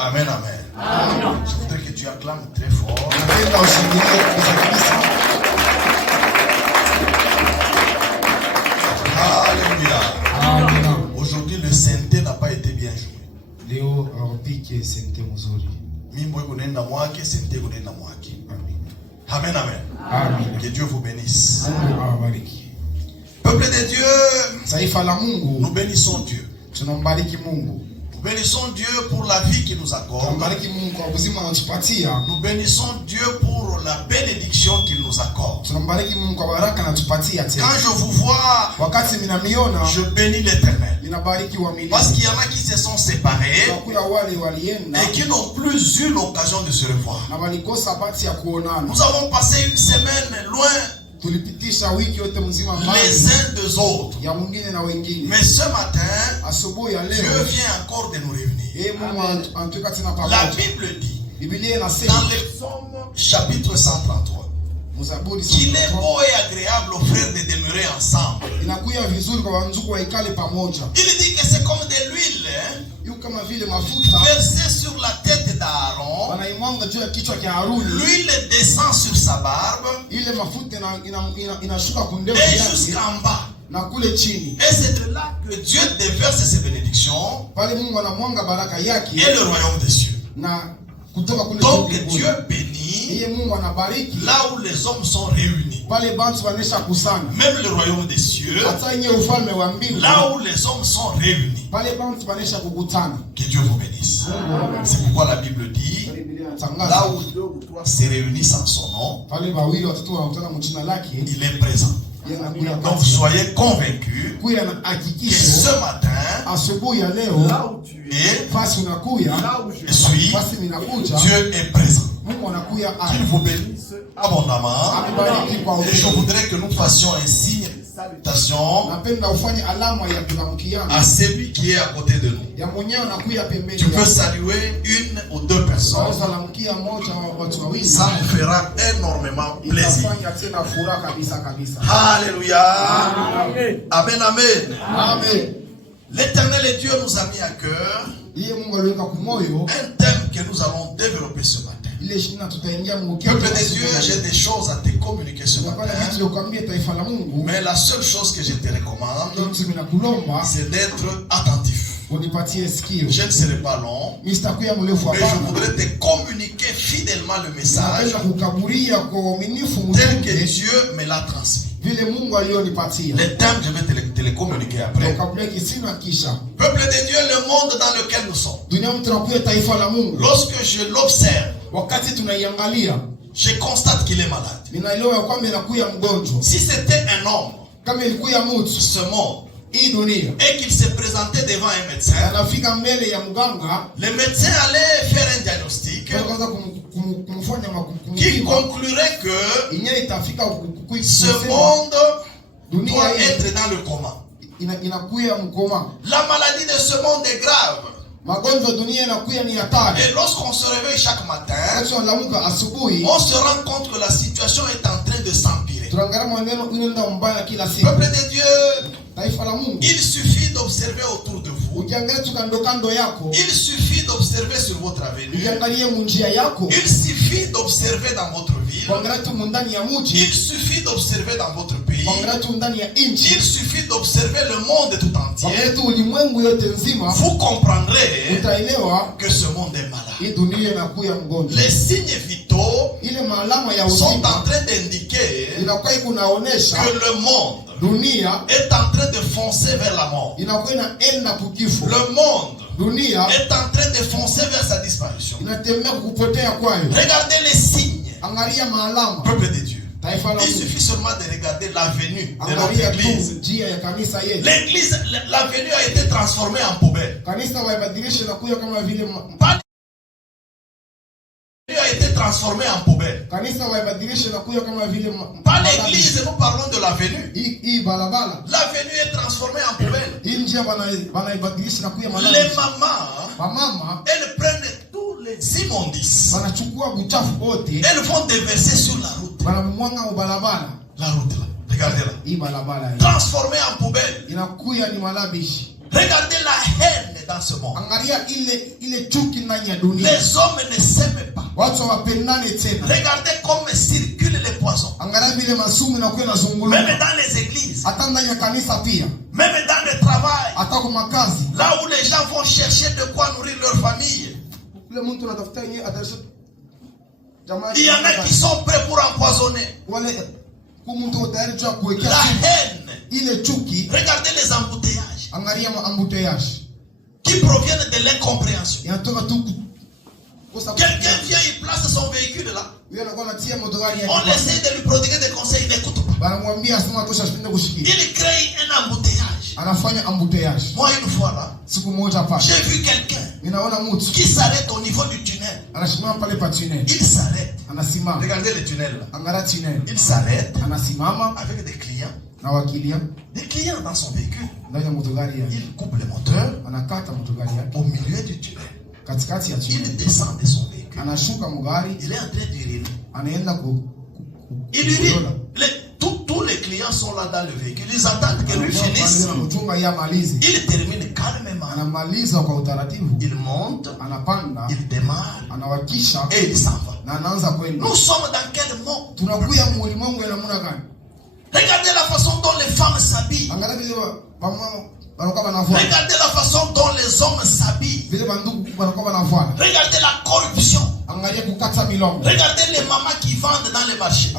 Amen, amen. Amen. Je voudrais que Dieu acclame très fort. Alléluia. Aujourd'hui, le synthé n'a pas été bien joué. Leo awapike sente mzuri. Mimbo iko nenda mwake, synthé iko nenda mwake. Amen, amen. Amen. Que Dieu vous bénisse. Mungu awabariki. Peuple de Dieu, Taifa la Mungu, nous bénissons Dieu. tunambariki Mungu. Nous bénissons Dieu pour la vie qu'il nous accorde. Tunambariki Mungu kwa uzima anatupatia. Nous bénissons Dieu pour la bénédiction qu'il nous accorde. Tunambariki Mungu kwa baraka anatupatia tena. Quand je vous vois, Wakati ninamiona, je bénis l'Éternel. ninabariki uaminifu. Parce qu'il y en a qui se sont séparés Kuna wale walienda et qui n'ont plus eu l'occasion de se revoir. na walikosa bahati ya kuonana. Nous avons passé une semaine loin Tulipitisha wiki yote mzima les uns des autres. ya mwingine na wengine. Mais ce matin, Asubuhi ya Dieu leo, vient encore de nous réunir. Mungu anatuweka tena La pamoja. Bible dit Biblia dans inasema le Psaume chapitre 133 Mzaburi qu'il est beau et agréable aux frères de demeurer ensemble. inakuya vizuri kwa wandugu waikale pamoja. Il dit que c'est comme de l'huile Yu kama vile mafuta versée sur la tête d'Aaron. wanaimwanga juu ya kichwa cha Haruni. L'huile descend sur sa barbe Ile mafuta inashuka kundevu et yake jusqu'en bas. na kule chini. Et c'est de là que Dieu déverse ses bénédictions Pale Mungu anamwanga baraka yake et le royaume des cieux. na kutoka kule Donc mbinguni. Dieu bénit Yeye Mungu anabariki là où les hommes sont réunis. pale bantu wanesha kusana. Même le royaume des cieux, Hata yenye ufalme wa mbingu là où les hommes sont réunis. pale bantu wanesha kukutana. Que Dieu vous bénisse. C'est pourquoi la Bible dit, là où 2 ou 3 se réunissent en son nom, pale wawili watatu wanakutana mjina lake, il est présent. Donc soyez convaincus kuya na que hakikisho ce matin, asubuhi ya leo là où tu es, fasi unakuya, là où je suis, fasi ninakuja, Dieu est présent. Mungu anakuya Qu'il vous bénisse abondamment. amebariki kwa Et je wingi. voudrais que nous fassions un signe de salutation Napenda ufanye alama ya kulamkiana à celui qui est à côté de nous. ya mwenyewe anakuya pembeni. Tu peux saluer une ou deux personnes. Unaweza lamkia moja au watu wawili. Ça nous fera énormément plaisir. Itafanya tena furaha kabisa kabisa. Alléluia. Amen, amen. Amen. L'Éternel et Dieu nous a mis à cœur Iye Mungu aliweka kumoyo un thème que nous allons développer ce matin. ile shina tutaingia Peuple de Dieu, j'ai des choses à te communiquer ce Napana matin. vitu yokuambia taifa la Mungu. Mais la seule chose que je te recommande, Ndio ninakulomba c'est d'être attentif. unipatie sikio. Je ne serai pas long, Sitakuya mrefu mais je hapana. voudrais te communiquer fidèlement le message Napenda kukaburia kwa uaminifu tel que mzuri Dieu me l'a transmis. vile Mungu alionipatia. Les thèmes, je vais te les communiquer après. Kabla kisina kisha. Peuple de Dieu, le monde dans lequel nous sommes, Dunia mtunakuya taifa la Mungu. lorsque je l'observe, Wakati tunaiangalia, je constate qu'il est malade. ninaelewa kwamba inakuya mgonjwa. Si c'était un homme, Kama ilikuya mtu ce monde, hii dunia et qu'il se présentait devant un médecin, anafika mbele ya mganga, le médecin allait faire un diagnostic kwanza kumfanya qui makumpima conclurait que yenyewe itafika ce monde dunia doit hii être dans le coma. inakuya mkoma. La maladie de ce monde est grave. Magonjwa dunia inakuya ni hatari. Et lorsqu'on se réveille chaque matin, Wakati wanaamka asubuhi, on se rend compte que la situation est en train de s'empirer. tunaangalia maneno inaenda mbaya kila siku. Peuple de Dieu, Taifa la Mungu, il suffit d'observer autour de vous. ukiangalia tu kando kando yako, Il suffit d'observer sur votre avenue. ukiangalia munjia yako, Il suffit d'observer dans votre ville. kuangalia tu ndani ya Il mji, suffit d'observer dans votre pays. kuangalia tu ndani ya Il nchi, suffit d'observer le monde tout entier. kuangalia tu ulimwengu yote nzima, Vous comprendrez utaelewa que ce monde est malade. hii dunia inakuya mgonjwa. Les signes vitaux Ile maalama ya sont en uzima train d'indiquer inakuwa kunaonesha que le monde dunia est en train de foncer vers la mort. inakuwa inaenda kukifo. Le monde Dunia est en train de foncer vers sa disparition. inatembea kupotea kwayo. Regardez les signes. Angalia maalama. Peuple de Dieu. Taifa la Il Mungu, suffit seulement de regarder l'avenue de notre angalia tu église. njia ya kanisa yetu. L'église, l'avenue a été transformée en poubelle. Kanisa waibadilisha na kuya kama vile L'avenue a été transformée en poubelle. kanisa waibadilisha na kuya kama vile Pas l'église, nous parlons de l'avenue. hii barabara. L'avenue est transformée en poubelle. Hii njia wanaibadilisha na kuya Les malami. mamans, Wamama elles prennent tous les immondices. wanachukua buchafu wote, Elles vont déverser sur la route. wanamwanga barabara. La route là. Regardez là. Hii barabara hii Transformée en poubelle. inakuya ni malabishi. Regardez la haine dans ce monde. Angalia ile chuki ndani ya dunia. Les hommes ne s'aiment pas. Watu hawapendane tena. Regardez comme circulent les poisons. Angalia vile masumu inakuwa inazunguluka. Même dans les églises. Hata ndani ya kanisa pia. Même dans le travail. Hata kwa makazi. Là où les gens vont chercher de quoi nourrir leur famille. Ile mtu anatafuta yeye atarisha. Il y en a qui sont prêts pour empoisonner. La haine. Ile chuki. Regardez les embouteillages. Angalia embouteillages. Qui proviennent de l'incompréhension. Yanatoka tu. Quelqu'un vient, il place son véhicule là. On essaie de lui prodiguer des conseils, il n'écoute pas. Il crée un embouteillage. Moi, une fois là, j'ai vu quelqu'un qui s'arrête au niveau du tunnel. Il s'arrête. Regardez le tunnel là. Il s'arrête avec des clients. Des clients dans son véhicule. Il coupe le moteur au milieu du tunnel. Il descend de son véhicule. Il est en train d'uriner. Il urine. Tous les clients sont là dans le véhicule. Ils attendent que lui finisse. Il termine calmement. Il monte. Il démarre. Et il s'en va. Nous sommes dans quel monde? Regardez la façon dont les femmes s'habillent. Regardez la façon dont les hommes s'habillent. Regardez la corruption. Regardez les mamans qui vendent dans les marchés.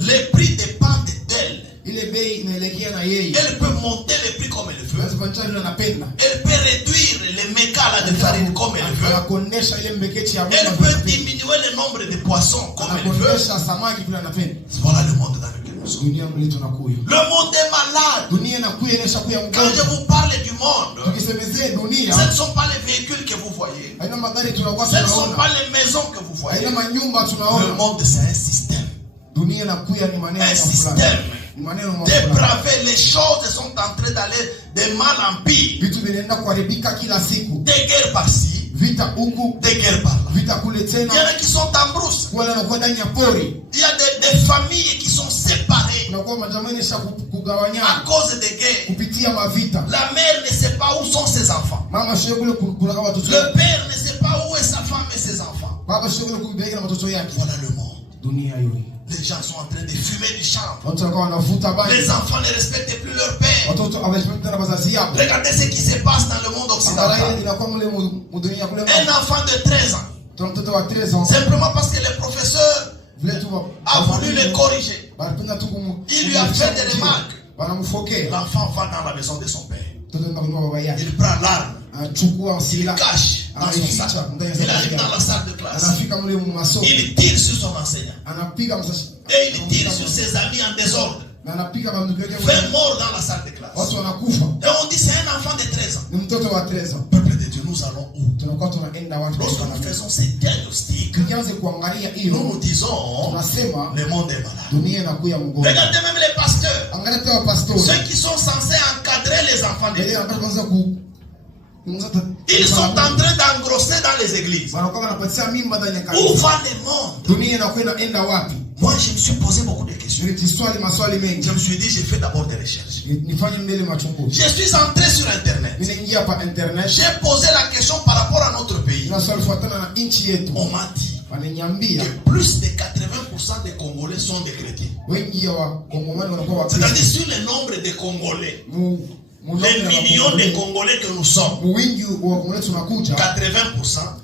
Les prix dépendent d'elles. Elle peut monter les prix comme elle veut. Elle peut réduire les mécas de farine comme elle veut. Elle peut diminuer le nombre de poissons comme elle veut. Voilà le monde dans lequel nous sommes. Le monde est malade. Quand je vous parle du monde, ce ne sont pas les véhicules que vous voyez. Ce ne sont pas les maisons que vous voyez. Le monde, c'est un système. Un système dépravé. Les choses sont en train d'aller de mal en pire. Des guerres par-ci, des guerres par-là. Il y en a qui sont en brousse. Il y a des familles qui sont séparées à cause des guerres. La mère ne sait pas où sont ses enfants. Le père ne sait pas où est sa femme et ses enfants. Voilà le monde. Les gens sont en train de fumer du chanvre. Les enfants ne respectent plus leur père. Regardez ce qui se passe dans le monde occidental. Un enfant de 13 ans, simplement parce que le professeur a voulu le corriger, il lui a fait des remarques. L'enfant va dans la maison de son père. Il prend l'arme. Il cache dans son sac. Il arrive dans la salle de classe. Il tire sur son enseignant. Et il tire sur ses amis en désordre. Fait mort dans la salle de classe. Et on dit c'est un enfant de 13 ans. Peuple de Dieu, nous allons où? Lorsque nous faisons ces diagnostics, nous nous disons le monde est malade. Regardez même les pasteurs. Ceux qui sont censés encadrer les enfants de Dieu. Ils sont en train d'engrosser dans les églises. Où va le monde? Moi, je me suis posé beaucoup de questions. Je me suis dit, j'ai fait d'abord des recherches. Je suis entré sur Internet. J'ai posé la question par rapport à notre pays. On m'a dit que plus de 80% des Congolais sont des chrétiens. C'est-à-dire sur le nombre de Congolais, les millions de Congolais que nous sommes, 80%.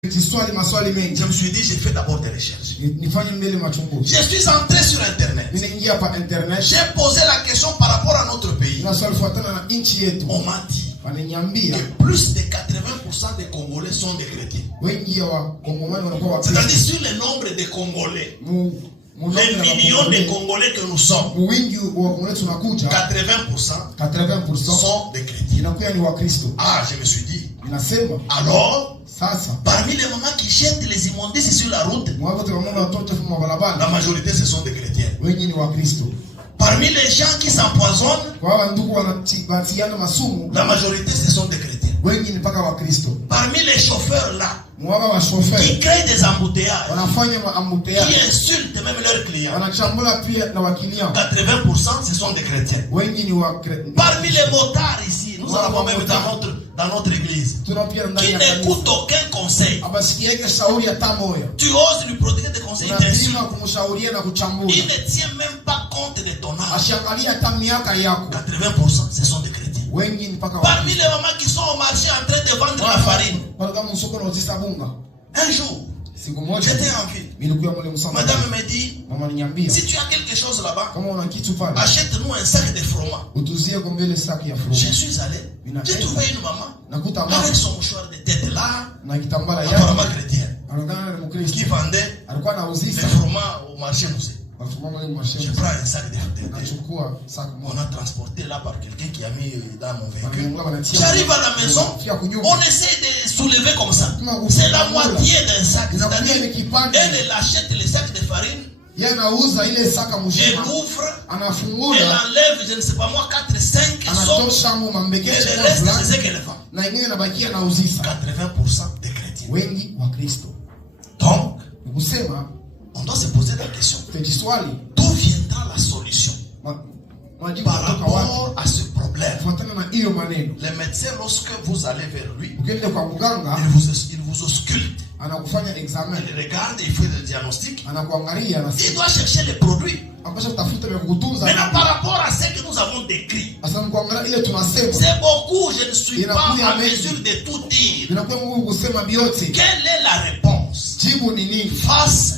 Je me suis dit, j'ai fait d'abord des recherches. Je suis entré sur Internet. J'ai posé la question par rapport à notre pays. On m'a dit que plus de 80% des Congolais sont des chrétiens. C'est-à-dire sur le nombre de Congolais, les millions de Congolais que nous sommes, 80% sont des chrétiens. Ah, je me suis dit, alors, parmi les mamans qui jettent les immondices sur la route, la majorité ce sont des chrétiens. Parmi les gens qui s'empoisonnent, la majorité ce sont des chrétiens. Parmi les chauffeurs là, qui créent des embouteillages, qui insultent même leurs clients. 80% ce sont des chrétiens. Parmi les motards ici, nous en avons même dans notre église, qui n'écoutent aucun conseil. Tu oses lui prodiguer des conseils, il t'insulte. Il ne tient même pas compte de ton âge. 80% ce sont des chrétiens. Parmi les mamans qui sont au marché en train de vendre la farine, un jour, j'étais en ville. Madame me dit, si tu as quelque chose là-bas, achète-nous un sac de fromage. Je suis allé, j'ai trouvé une maman avec son mouchoir de tête là, apparemment chrétienne, qui vendait des fromages au marché musée. Je prends un sac de on a transporté là par quelqu'un qui a mis dans mon véhicule. J'arrive à la maison, on essaie de soulever comme ça. C'est la moitié d'un sac. C'est-à-dire, elle achète le sac de farine, elle ouvre, elle enlève, je ne sais pas moi, 4-5 sauts, et le reste, c'est ce qu'elle vend. 80% des chrétiens. Donc, on doit se poser la question. D'où viendra la solution par rapport à ce problème? Les médecins, lorsque vous allez vers lui, il vous ausculte. Il regarde, il fait le diagnostic. Il doit chercher les produits. Maintenant, par rapport à ce que nous avons décrit, c'est beaucoup, je ne suis pas en mesure de tout dire. Quelle est la réponse face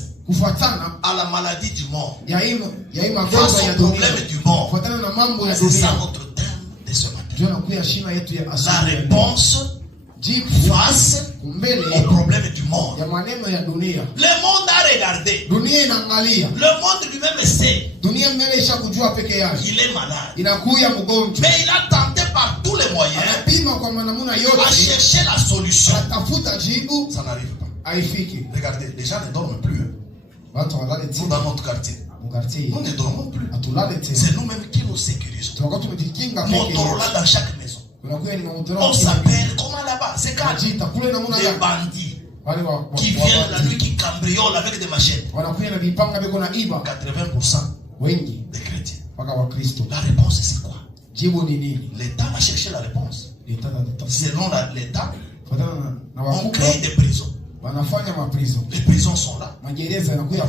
à la maladie du monde, face au problème du monde? C'est ça notre thème de ce matin. La réponse face au problème du monde. Le monde a regardé. Le monde lui-même sait. Il est malade. Mais il a tenté par tous les moyens à chercher la solution. Ça n'arrive pas. Regardez, les gens ne dorment plus. Dans notre quartier, nous ne dormons plus. C'est nous-mêmes qui nous sécurisons. Motorola dans chaque maison. On s'appelle comment là-bas? C'est quand les bandits qui viennent la nuit, qui cambriolent avec des machettes. 80% des chrétiens. La réponse c'est quoi? L'État a cherché la réponse. Selon l'État, on crée des prisons. Les prisons sont là. On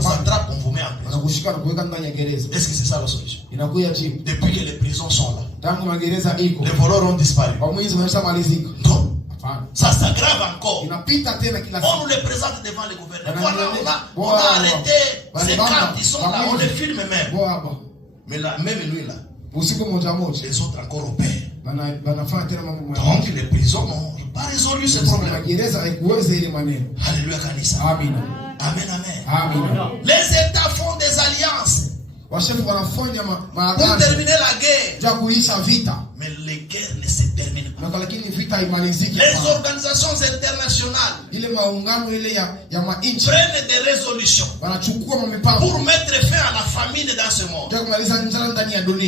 s'attrape, on vous met en prison. Est-ce que c'est ça la solution? Depuis que les prisons sont là, les voleurs ont disparu. Non. Ça s'aggrave encore. On nous les présente devant les gouvernements. On a arrêté ces cartes, ils sont là, on les filme même. Mais là, même lui là, les autres encore opèrent. Donc les prisons n'ont pas résolu ce problème. Alléluia, Kanisa. Amen, amen. Les États font des alliances pour terminer la guerre. Mais les guerres ne se terminent pas. Les organisations internationales prennent des résolutions pour mettre fin à la famine dans ce monde.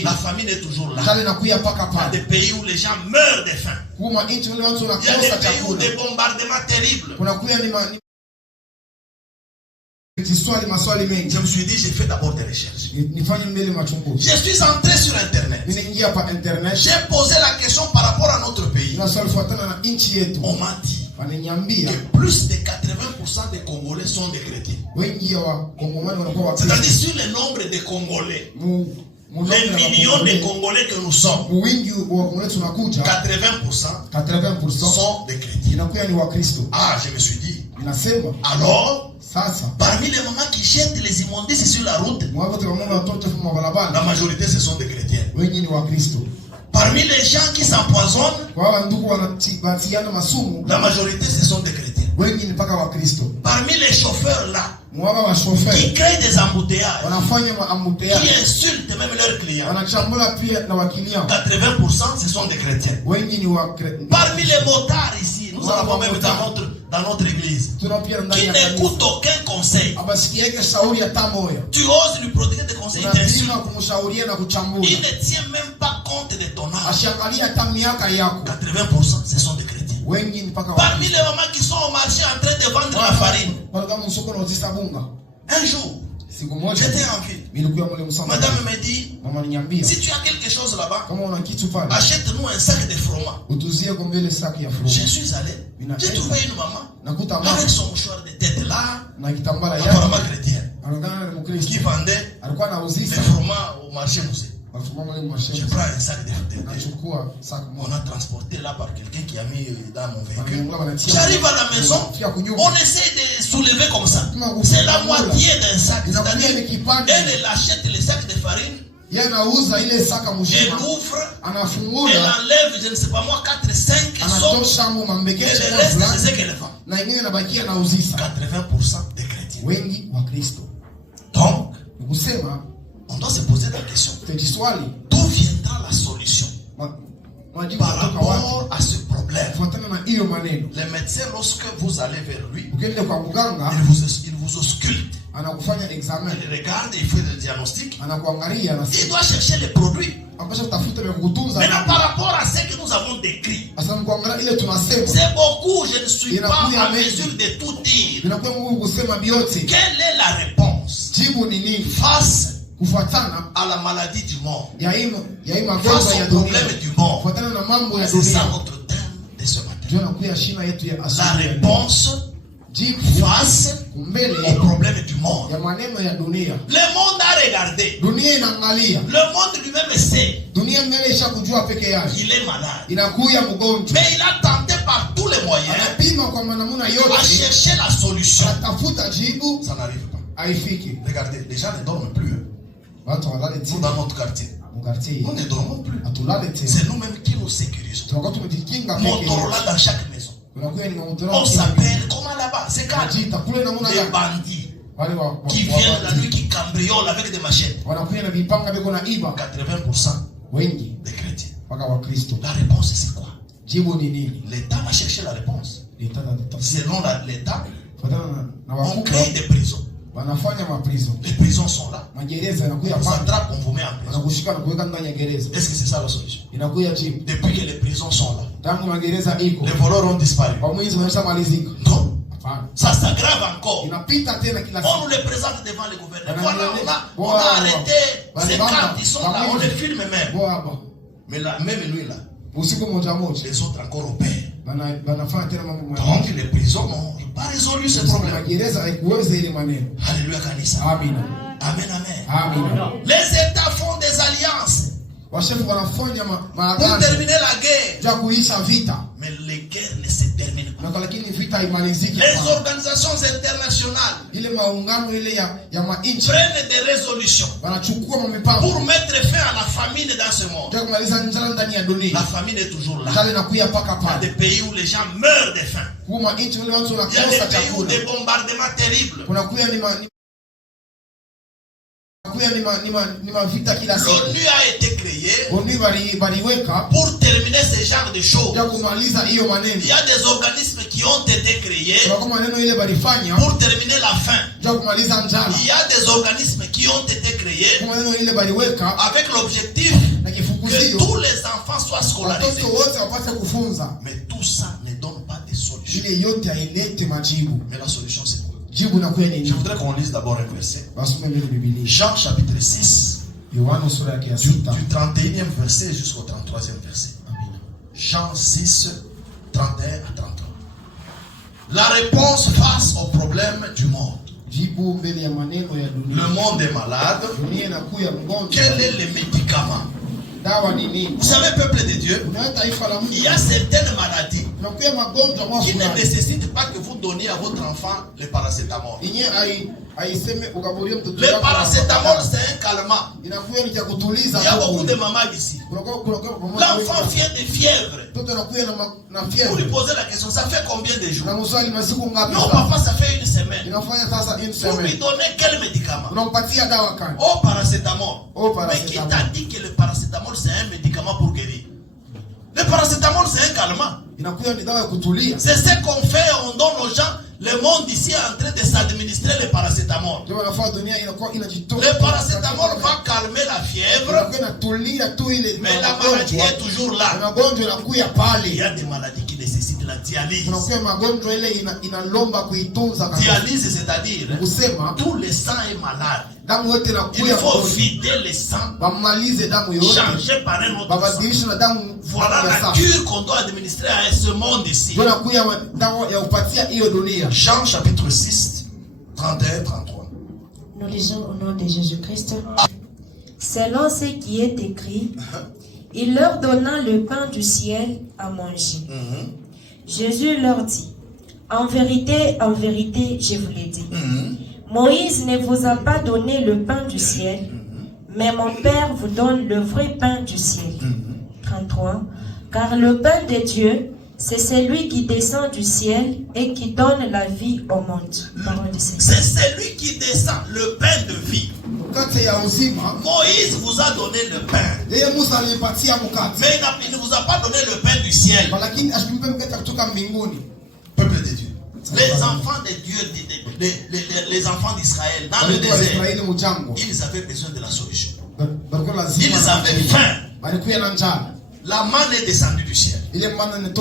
La famine est toujours là. Il y a des pays où les gens meurent de faim. Il y a des pays où des bombardements terribles. Je me suis dit, j'ai fait d'abord des recherches. Je suis entré sur Internet. J'ai posé la question par rapport à notre pays. On m'a dit que plus de 80% des Congolais sont des chrétiens. C'est-à-dire sur le nombre de Congolais, les millions de Congolais que nous sommes, 80% sont des chrétiens. Ah, je me suis dit, alors, parmi les mamans qui jettent les immondices sur la route, la majorité ce sont des chrétiens. Parmi les gens qui s'empoisonnent, la majorité ce sont des chrétiens. Parmi les chauffeurs là, qui créent des embouteillages, qui insultent même leurs clients, 80% ce sont des chrétiens. Parmi les motards ici, nous en avons même dans notre église, qui n'écoutent aucun conseil. Tu oses lui prodiguer des conseils, il t'insulte. Il ne tient même pas compte de ton âge. 80% ce sont des chrétiens. Parmi les mamans qui sont au marché en train de vendre la farine. Un jour, j'étais en ville. Madame me dit, si tu as quelque chose là-bas, achète-nous un sac de fromage. Je suis allé, j'ai trouvé une maman avec son mouchoir de tête là, apparemment chrétienne, qui vendait des fromages au marché musée. Je prends un sac de on a transporté là par quelqu'un qui a mis dans mon véhicule. J'arrive à la maison, on essaie de soulever comme ça. C'est la moitié d'un sac. C'est-à-dire, elle achète le sac de farine. Elle ouvre, elle enlève, je ne sais pas moi, 4-5 sauces. Et le reste, c'est ce qu'elle vend. 80% des chrétiens. Donc, on doit se poser la question. D'où viendra la solution par rapport à ce problème? Les médecins, lorsque vous allez vers lui, il vous ausculte. Il regarde, il fait le diagnostic. Il doit chercher les produits. Maintenant, par rapport à ce que nous avons décrit, c'est beaucoup, je ne suis pas en mesure de tout dire. Quelle est la réponse face à la maladie du monde, face au problème du monde? C'est ça notre thème de ce matin. La réponse face au problème du monde. Le monde a regardé. Le monde lui-même sait. Il est malade. Mais il a tenté par tous les moyens à chercher la solution. Ça n'arrive pas. Regardez, les gens ne dorment plus. Dans notre quartier, nous ne dormons plus. C'est nous-mêmes qui nous sécurisons. Motorola dans chaque maison. On s'appelle, comment là-bas? C'est quand les bandits qui viennent la nuit, qui cambriolent avec des machettes. 80% des chrétiens. La réponse, c'est quoi? L'État va chercher la réponse. Selon l'État, on crée des prisons. Les prisons sont là. On s'attrape, on vous met en prison. Est-ce que c'est ça la solution? Depuis que les prisons sont là, les voleurs ont disparu. Non. Ça s'aggrave encore. On nous les présente devant le gouvernement. On a arrêté ces cartes, ils sont là, on les filme même. Mais là, même lui là, les autres encore opèrent. Donc les prisons n'ont pas résolu ce problème. Alléluia, Kanisa. Amen, amen. Les États font des alliances pour terminer la guerre. Mais les guerres ne se terminent pas. Les organisations internationales prennent des résolutions pour mettre fin à la famine dans ce monde. La famine est toujours là. Il y a des pays où les gens meurent de faim. Il y a des pays où des bombardements terribles. L'ONU a été créée pour terminer ce genre de choses. Il y a des organismes qui ont été créés pour terminer la faim. Il y a des organismes qui ont été créés avec l'objectif que tous les enfants soient scolarisés. Mais tout ça ne donne pas de solution. Mais la solution, c'est quoi? Je voudrais qu'on lise d'abord un verset. Jean chapitre 6, du 31e verset jusqu'au 33e verset. Jean 6, 31 à 33. La réponse face au problème du monde. Le monde est malade. Quel est le médicament? Vous savez, peuple de Dieu, il y a certaines maladies qui ne nécessitent pas que vous donniez à votre enfant le paracétamol. Le paracétamol, c'est un calmant. Il y a beaucoup de mamans ici. L'enfant vient de fièvre. Vous lui posez la question, ça fait combien de jours? Non, papa, ça fait une semaine. Vous lui donnez quel médicament? Oh, paracétamol. Mais qui t'a dit que le paracétamol c'est un médicament pour guérir? Le paracétamol c'est un calmant. C'est ce qu'on fait, on donne aux gens. Le monde ici est en train de s'administrer le paracétamol. Le paracétamol va calmer la fièvre, mais la maladie est toujours là. Il y a des maladies qui nécessitent la dialyse. Tunakuwa magonjwa ile inalomba kuitunza kabisa. Dialyse c'est-à-dire kusema tout le sang est malade. Damu yote Il faut vider le sang. Bamalize damu yote. Changer par un autre babadilisha na damu. Voilà la cure qu'on doit administrer à ce monde ici. Tunakuwa damu ya kupatia hiyo dunia. Jean chapitre 6 31-33. Nous lisons au nom de Jésus-Christ. Selon ce qui est écrit, il leur donna le pain du ciel à manger. Jésus leur dit, en vérité, je vous l'ai dit, Moïse ne vous a pas donné le pain du ciel, mais mon Père vous donne le vrai pain du ciel. 33. Car le pain de Dieu, c'est celui qui descend du ciel et qui donne la vie au monde. C'est celui qui descend, le pain de vie. Moïse vous a donné le pain. Mais il ne vous a pas donné le pain du ciel. Peuple de Dieu. Les enfants de Dieu, les enfants d'Israël, dans le désert, ils avaient besoin de la solution. Ils avaient faim. La manne est descendue du ciel. La manne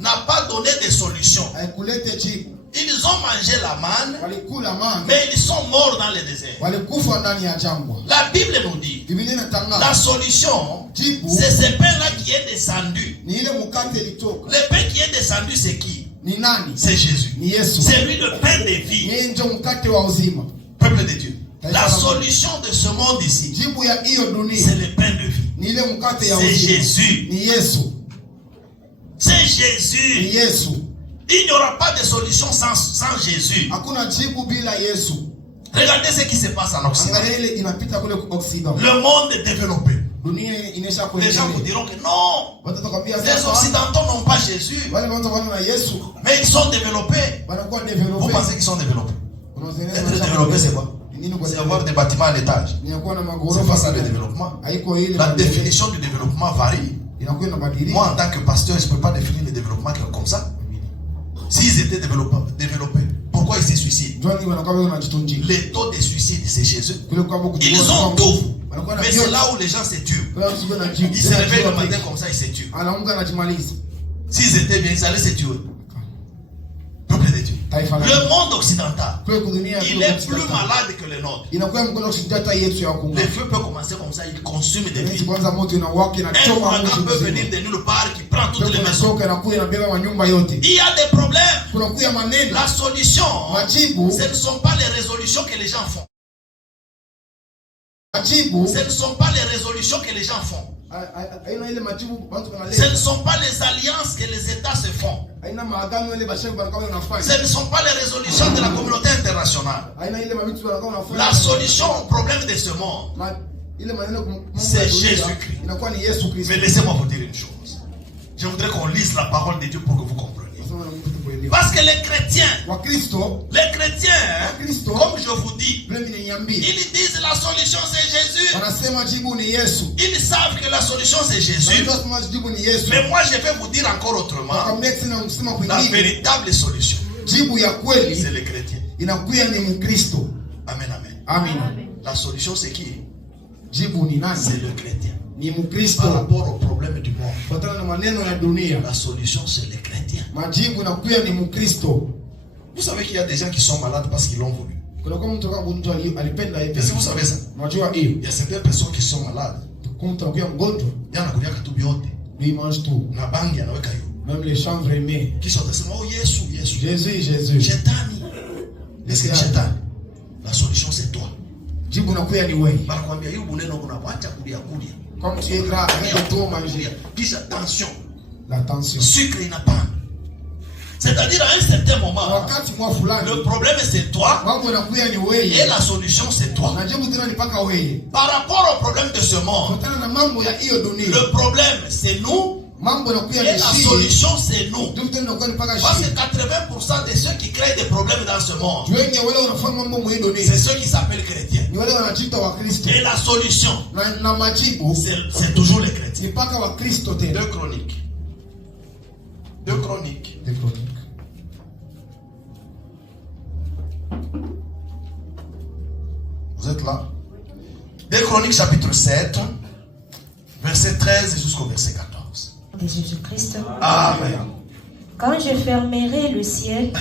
n'a pas donné de solution. Ils ont mangé la manne, mais ils sont morts dans le désert. La Bible nous dit, la solution, c'est ce pain-là qui est descendu. Le pain qui est descendu, c'est qui? C'est Jésus. C'est lui le pain de vie. Peuple de Dieu. La solution de ce monde ici, c'est le pain de vie. C'est Jésus. C'est Jésus. Il n'y aura pas de solution sans Jésus. Regardez ce qui se passe en Occident. Le monde est développé. Les gens vous diront que non, les Occidentaux n'ont pas Jésus, mais ils sont développés. Vous pensez qu'ils sont développés? Être développé, c'est quoi? C'est avoir des bâtiments à l'étage. C'est pas ça le développement. La définition du développement varie. Moi, en tant que pasteur, je ne peux pas définir le développement comme ça. S'ils étaient développés, pourquoi ils se suicident? Les taux de suicide, c'est chez eux. Ils ont tout. Mais c'est là où les gens se tuent. Ils se réveillent le matin comme ça, ils se tuent. S'ils étaient bien, ils allaient se tuer. Peuple de Dieu. Le monde occidental, il est plus malade que le nôtre. Le feu peut commencer comme ça, il consume des vies. Un ouragan peut venir de nulle part qui prend toutes les maisons. Il y a des problèmes. La solution, ce ne sont pas les résolutions que les gens font. Ce ne sont pas les résolutions que les gens font. Ce ne sont pas les alliances que les États se font. Ce ne sont pas les résolutions de la communauté internationale. La solution au problème de ce monde, c'est Jésus-Christ. Mais laissez-moi vous dire une chose. Je voudrais qu'on lise la parole de Dieu pour que vous compreniez. Parce que les chrétiens, comme je vous dis, ils disent la solution c'est Jésus. Ils savent que la solution c'est Jésus. Mais moi je vais vous dire encore autrement. La véritable solution, c'est les chrétiens. Amen, amen. La solution c'est qui? C'est le chrétien. Par rapport au problème du monde, la solution c'est les chrétiens. Vous savez qu'il y a des gens qui sont malades parce qu'ils l'ont voulu. Est-ce que vous savez ça? Il y a certaines personnes qui sont malades. Ils mangent tout. Même les chanvres aimés. Qui sont oh Jésus, Jésus. Est-ce que la solution c'est toi? Comme tu es gras, arrête de trop manger. Puis attention. La tension. Sucre il n'a pas. C'est-à-dire à un certain moment, le problème c'est toi et la solution c'est toi. Par rapport au problème de ce monde, le problème c'est nous et la solution c'est nous. Parce que 80% de ceux qui créent des problèmes dans ce monde, c'est ceux qui s'appellent chrétiens. Et la solution, c'est toujours les chrétiens. 2 Chroniques. 2 Chroniques. Vous êtes là? 2 Chroniques chapitre 7, verset 13 jusqu'au verset 14. de Jésus-Christ. Amen. Quand je fermerai le ciel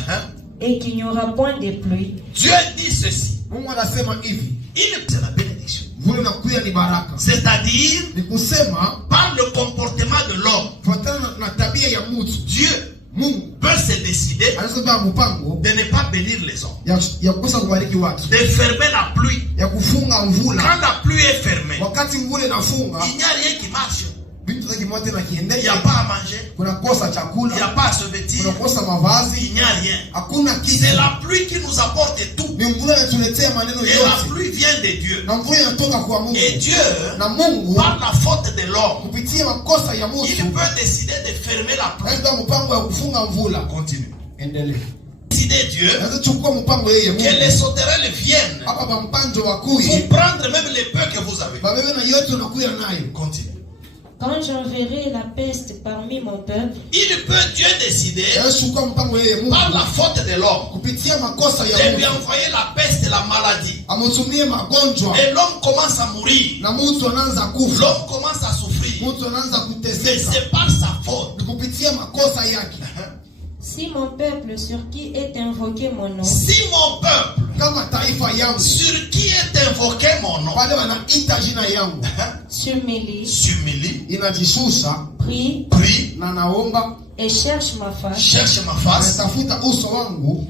et qu'il n'y aura point de pluie, Dieu dit ceci. Il c'est la bénédiction. C'est-à-dire, par le comportement de l'homme, Dieu peut se décider de ne pas bénir les hommes, de fermer la pluie. Quand la pluie est fermée, il n'y a rien qui marche. Il n'y a pas à manger, il n'y a pas à se vêtir, il n'y a rien. C'est la pluie qui nous apporte tout. Et la pluie vient de Dieu. Et Dieu, par la faute de l'homme, il peut décider de fermer la pluie. Continue. Décider Dieu que les sauterelles viennent pour prendre même les peu que vous avez. Continue. Quand j'enverrai la peste parmi mon peuple, il peut Dieu décider par la faute de l'homme de lui envoyer la peste et la maladie. Et l'homme commence à mourir. L'homme commence à souffrir. Mais c'est par sa faute. Si mon peuple sur qui est invoqué mon nom, si mon peuple sur qui est invoqué mon nom s'humilie, prie et cherche ma face,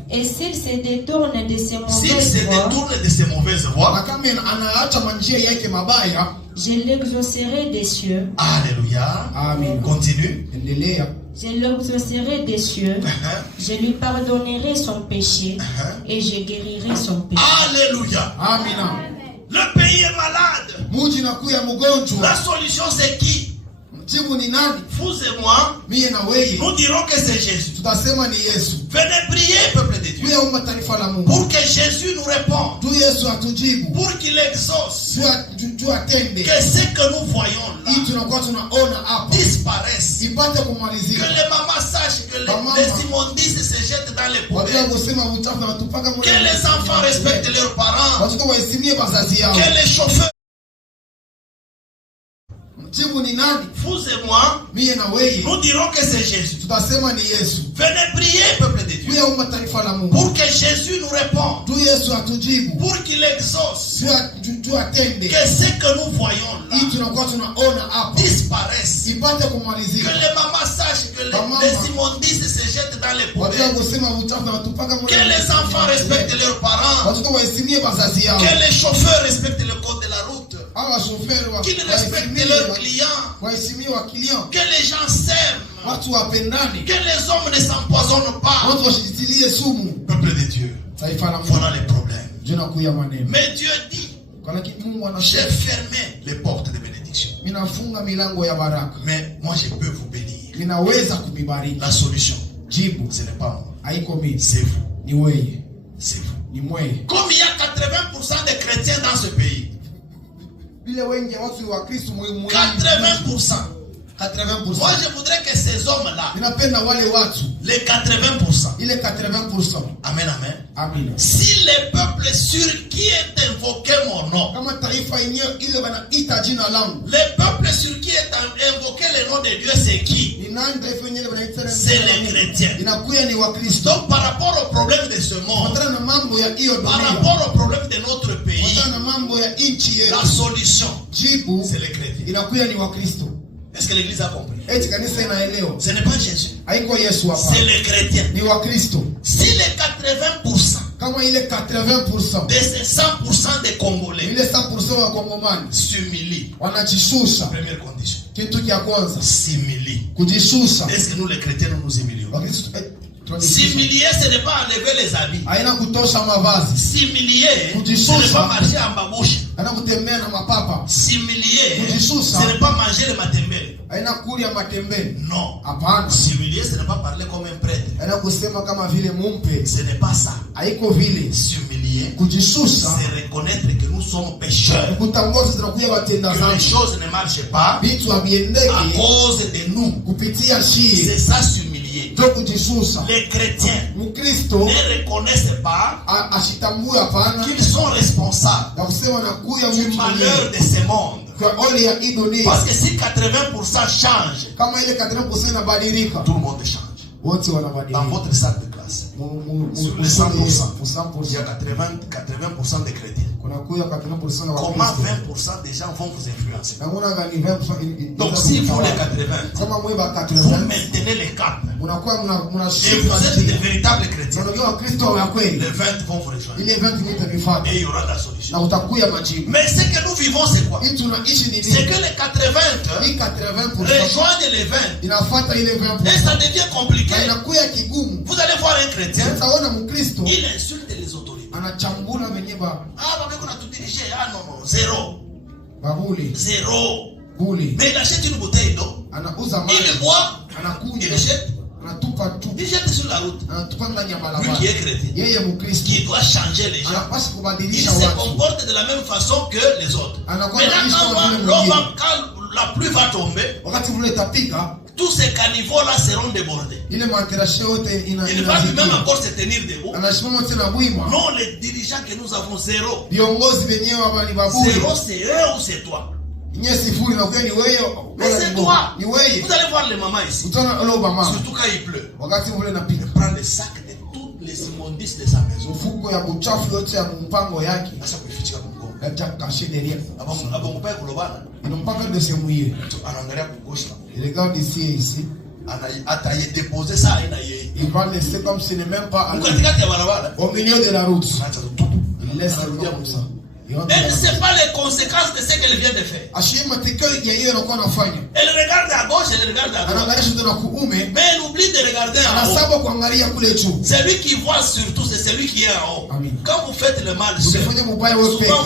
et s'il se détourne de ses mauvaises voies, je l'exaucerai des cieux. Alléluia. Amen. Continue. Je l'exaucerai des cieux, je lui pardonnerai son péché et je guérirai son péché. Alléluia. Amen. Le pays est malade. La solution c'est qui? Vous et moi, nous dirons que c'est Jésus. Venez prier, peuple de Dieu, pour que Jésus nous réponde, pour qu'il exauce, que ce que nous voyons là disparaisse, que les mamans sachent que les immondices se jettent dans les poubelles, que les enfants respectent leurs parents, que les chauffeurs. Vous et moi, nous dirons que c'est Jésus. Venez prier, peuple de Dieu, pour que Jésus nous réponde, pour qu'il exauce, que ce que nous voyons là disparaisse, que les mamans sachent que les immondices se jettent dans les poubelles, que les enfants respectent leurs parents, que les chauffeurs respectent le code de la route, qu'ils respectent leurs clients, que les gens s'aiment, que les hommes ne s'empoisonnent pas. Peuple de Dieu, voilà les problèmes. Mais Dieu dit, j'ai fermé les portes de bénédiction, mais moi je peux vous bénir. La solution, ce n'est pas moi, c'est vous. C'est vous. Comme il y a 80% de chrétiens dans ce pays, 80%. Moi je voudrais que ces hommes-là, les 80%. Amen, amen. Si les peuples sur qui est invoqué mon nom, les peuples sur qui est invoqué le nom de Dieu, c'est qui? C'est les chrétiens. Donc par rapport au problème de ce monde, par rapport au problème de notre pays, la solution, c'est les chrétiens. Est-ce que l'église a compris? Ce n'est pas Jésus, c'est les chrétiens. Si les 80% de ces 100% des Congolais s'humilient, première condition, s'humilient. Est-ce que nous les chrétiens nous humilions? S'humilier, ce n'est pas enlever les habits. S'humilier, ce n'est pas marcher en babouche. S'humilier, ce n'est pas manger le matembele. Non. S'humilier, ce n'est pas parler comme un prêtre. Ce n'est pas ça. S'humilier, c'est reconnaître que nous sommes pécheurs, que les choses ne marchent pas à cause de nous. C'est ça, s'humilier. Les chrétiens ne reconnaissent pas qu'ils sont responsables du malheur de ce monde. Parce que si 80% change, tout le monde change. Dans votre salle de classe, sur les 100%, il y a 80% de chrétiens. Comment 20% des gens vont vous influencer? Donc si vous les 80, vous maintenez les cap. Et vous êtes des véritables chrétiens. Les 20 vont vous rejoindre. Et il y aura la solution. Mais ce que nous vivons, c'est quoi? C'est que les 80 rejoignent les 20. Et ça devient compliqué. Vous allez voir un chrétien, il insulte les autorités. Ah, non, zéro. Mais il achète une bouteille d'eau, il boit, il jette. Il jette sur la route. Lui qui est chrétien, qui doit changer les gens, il se comporte de la même façon que les autres. Maintenant, quand la pluie va tomber, tous ces caniveaux-là seront débordés. Il ne va plus même encore se tenir debout. Non, les dirigeants que nous avons, zéro. Zéro, c'est eux ou c'est toi? Mais c'est toi. Vous allez voir les mamans ici. Surtout quand il pleut. Il prend le sac de toutes les immondices de sa maison. Ils n'ont pas fait de se mouiller. Il regarde ici et ici. Il va laisser comme s'il n'est même pas au milieu de la route. Il laisse le temps comme ça. Elle ne sait pas les conséquences de ce qu'elle vient de faire. Elle regarde à gauche, elle regarde à droite. Mais elle oublie de regarder en haut. Celui qui voit surtout, c'est celui qui est en haut. Quand vous faites le mal seul, souvent vous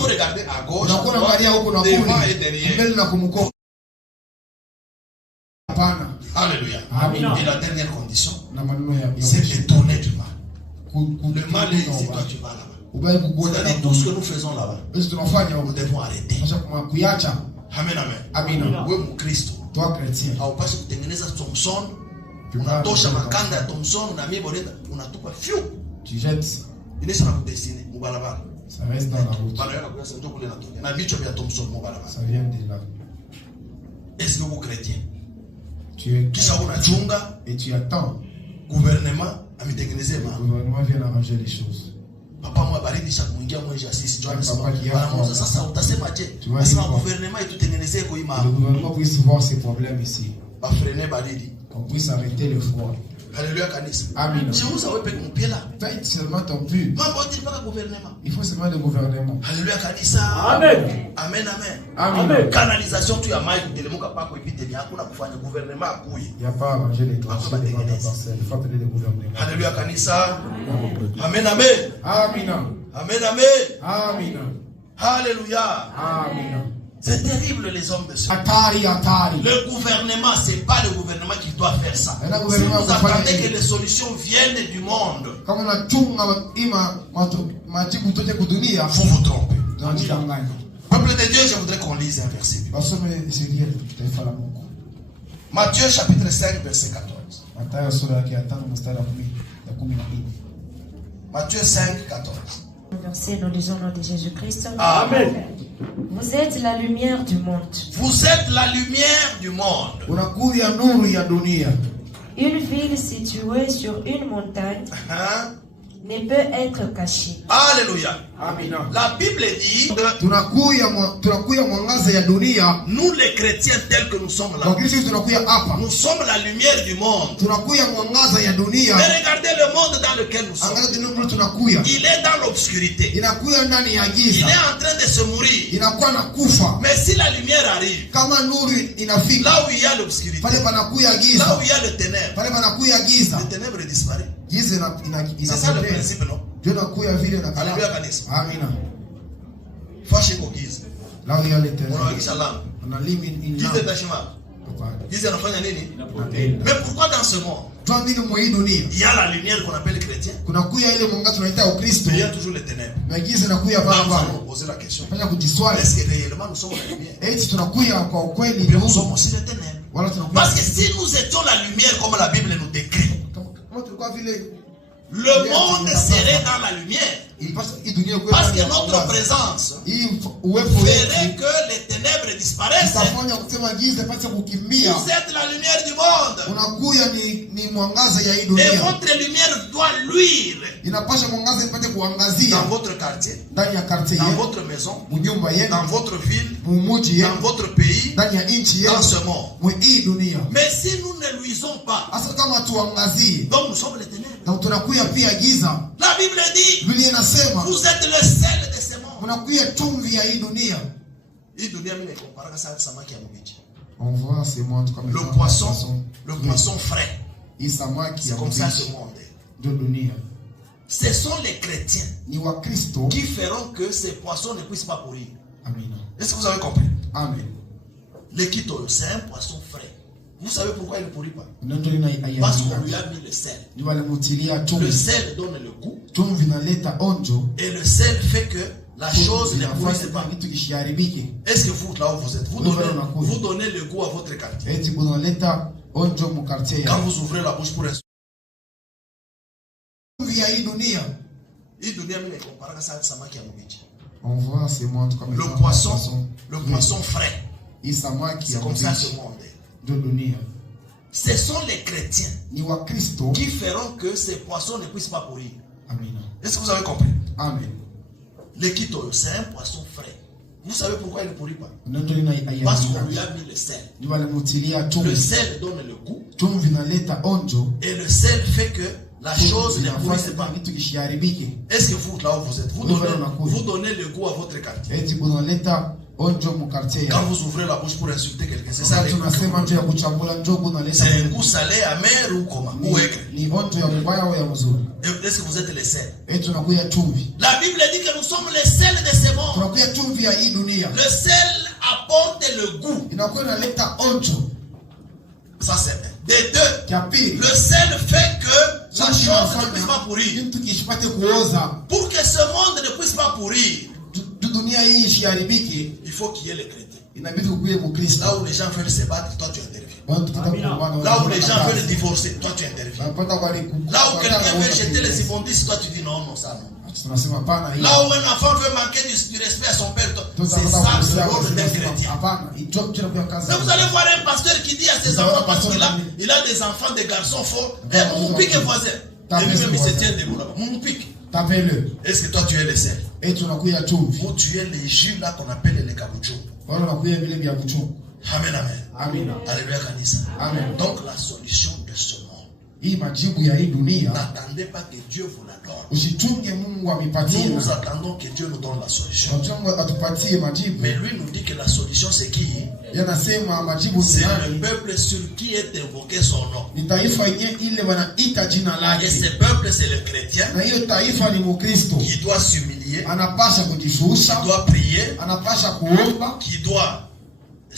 regardez à gauche, à droite, devant et derrière. Alléluia. Et la dernière condition, c'est de tourner du mal. Le mal est ici, toi tu vas là-bas. C'est-à-dire tout ce que nous faisons là-bas, nous devons arrêter. Amen, amen. Wewe Mkristo, haupaswi kutengeneza Thompson, unatosha makanda ya Thompson na mimi boneta unatupa fiu. Inesa na kudesine mubalabala. Ça reste dans la route. Na vichwa vya Thompson mubalabala. Ça vient de là. Est-ce que vous chrétien? Tu es kisha unachunga et tu attends. Gouvernement amitengenezea mambo. Le gouvernement vient arranger les choses. Papa mwa baridi sha kuingia mwezi asisi John sasa utasema je? Nasema gouvernement itutengenezee kwa imani. Le gouvernement puisse voir ces problèmes ici. Ba freiner baridi. Qu'on puisse arrêter le froid. Alléluia kanisa. Amen. Je vous avais payé mon pied là. Faites seulement ton but. Mambo dit pas gouvernement. Il faut seulement le gouvernement. Alléluia kanisa. Amen. Amen amen. Amen. Canalisation tu ya maji kutelemuka pako ipite bien hakuna kufanya gouvernement akuye. Il y a pas arranger les tranchées devant la parcelle. Il faut appeler le gouvernement. Alléluia kanisa. Amen amen. Amen. Amen amen. Amen. Alléluia. Amen. C'est terrible les hommes de ce monde. Atari. Le gouvernement, c'est pas le gouvernement qui doit faire ça. Si vous attendez que les solutions viennent du monde, vous vous trompez. Peuple de Dieu, je voudrais qu'on lise un verset. Matthieu chapitre 5 verset 14. Matthieu 5 14. Verset, nous lisons au nom de Jésus-Christ. Amen. Vous êtes la lumière du monde. Vous êtes la lumière du monde. Une ville située sur une montagne ne peut être cachée. Alléluia. Amen. La Bible dit nous les chrétiens tels que nous sommes là, nous sommes la lumière du monde. Mais regardez le monde dans lequel nous sommes. Il est dans l'obscurité. Il est en train de se mourir. Mais si la lumière arrive, là où il y a l'obscurité, là où il y a le ténèbre, le ténèbre disparaît. C'est ça le principe, non? Alléluia kanisa. Amina. Fashe kwa giza. Là où il y a le ténèbre. On a giza tashima. Giza anafanya nini? Mais pourquoi dans ce monde il y a la lumière qu'on appelle chrétien, il y a toujours les ténèbres? Nous allons poser la question. Est-ce que réellement nous sommes la lumière? Bien, nous sommes aussi les ténèbres. Parce que si nous étions la lumière comme la Bible nous décrit, le monde serait dans la lumière. Parce que notre présence ferait que les ténèbres disparaissent. Vous êtes la lumière du monde. Et votre lumière doit luire dans votre quartier, dans votre maison, dans votre ville, dans votre pays, dans ce monde. Mais si nous ne luisons pas, donc nous sommes les ténèbres. La Bible dit, vous êtes le sel de ce monde. On voit ce monde comme le poisson frais. C'est comme ça ce monde. Ce sont les chrétiens qui feront que ces poissons ne puissent pas pourrir. Est-ce que vous avez compris? Amen. Le quito, c'est un poisson frais. Vous savez pourquoi il ne pourrit pas? Parce qu'on lui a mis le sel. Le sel donne le goût. Et le sel fait que la chose ne pourrisse pas. Est-ce que vous, là où vous êtes, vous donnez le goût à votre quartier? Quand vous ouvrez la bouche pour un... On voit ce monde comme le poisson frais. C'est comme ça ce monde. Ce sont les chrétiens qui feront que ces poissons ne puissent pas pourrir. Est-ce que vous avez compris? Amen. Le quito, c'est un poisson frais. Vous savez pourquoi il ne pourrit pas? Parce qu'on lui a mis le sel. Le sel donne le goût. Et le sel fait que la chose ne pourrisse pas. Est-ce que vous, là où vous êtes, vous donnez le goût à votre quartier? Quand vous ouvrez la bouche pour insulter quelqu'un, c'est ça le goût. C'est un goût salé, amer ou comment? Ou aigre. Est-ce que vous êtes les sels? La Bible dit que nous sommes les sels de ce monde. Le sel apporte le goût. Ça c'est bien. Des deux, le sel fait que la chose ne puisse pas pourrir. Pour que ce monde ne puisse pas pourrir, il faut qu'il y ait les chrétiens. Là où les gens veulent se battre, toi tu interviens. Là où les gens veulent divorcer, toi tu interviens. Là où quelqu'un veut jeter les immondices, toi tu dis non, non, ça non. Là où un enfant veut manquer du respect à son père, c'est ça le rôle d'un chrétien. Mais vous allez voir un pasteur qui dit à ses enfants, parce qu'il a des enfants, des garçons forts, mon pique est voisin. Et lui-même il se tient debout là-bas. Mon pique. Est-ce que toi tu es le sel? Ou tu es les jus là qu'on appelle les caboutchoucs? Amen, amen. Alléluia, Kanisa. Donc la solution de ce monde, n'attendez pas que Dieu vous la donne. Nous attendons que Dieu nous donne la solution. Mais lui nous dit que la solution c'est qui? C'est le peuple sur qui est invoqué son nom. Et ce peuple c'est le chrétien qui doit s'humilier, qui doit prier, qui doit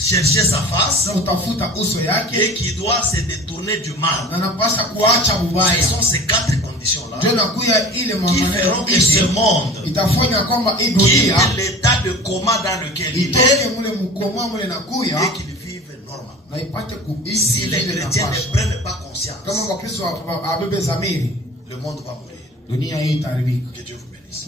chercher sa face et qui doit se détourner du mal. Ce sont ces quatre conditions-là qui feront que ce monde, qui est l'état de coma dans lequel il est, et qu'il vive normalement. Si les chrétiens ne prennent pas conscience, le monde va mourir. Que Dieu vous bénisse.